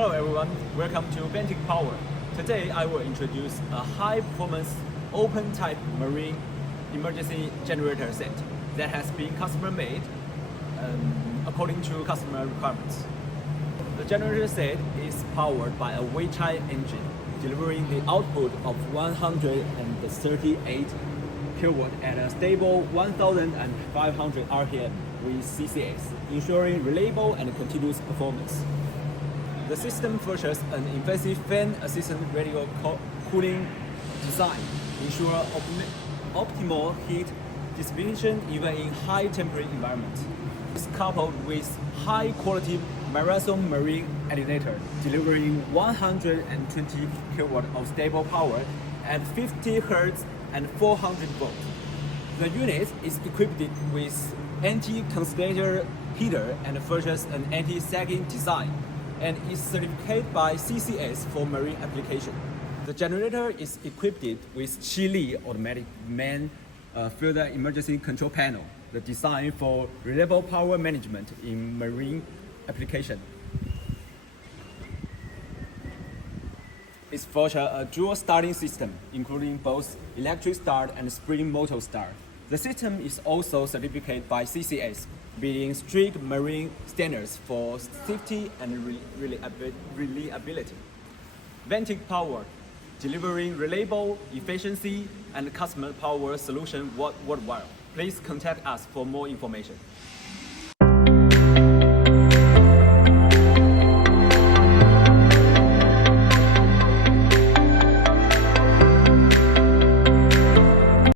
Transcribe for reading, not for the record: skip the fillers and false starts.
Hello everyone, welcome to Ventic Power. Today I will introduce a high-performance open-type marine emergency generator set that has been customer-made according to customer requirements. The generator set is powered by a weichai engine, delivering the output of 138 kW at a stable 1,500 RPM with CCS, ensuring reliable and continuous performance. The system features an invasive fan-assisted radial cooling design, ensure optimal heat dissipation even in high-temperature environments. It's coupled with high-quality marathon marine alternator, delivering 120 kW of stable power at 50 Hz and 400 volts. The unit is equipped with anti-condenser heater and features an anti-sagging design, and is certified by CCS for marine application. The generator is equipped with Chile automatic main filter emergency control panel, the design for reliable power management in marine application. It features a dual starting system, including both electric start and spring motor start. The system is also certified by CCS, meeting strict marine standards for safety and reliability. Ventic Power, delivering reliable efficiency and customer power solution worldwide. Please contact us for more information.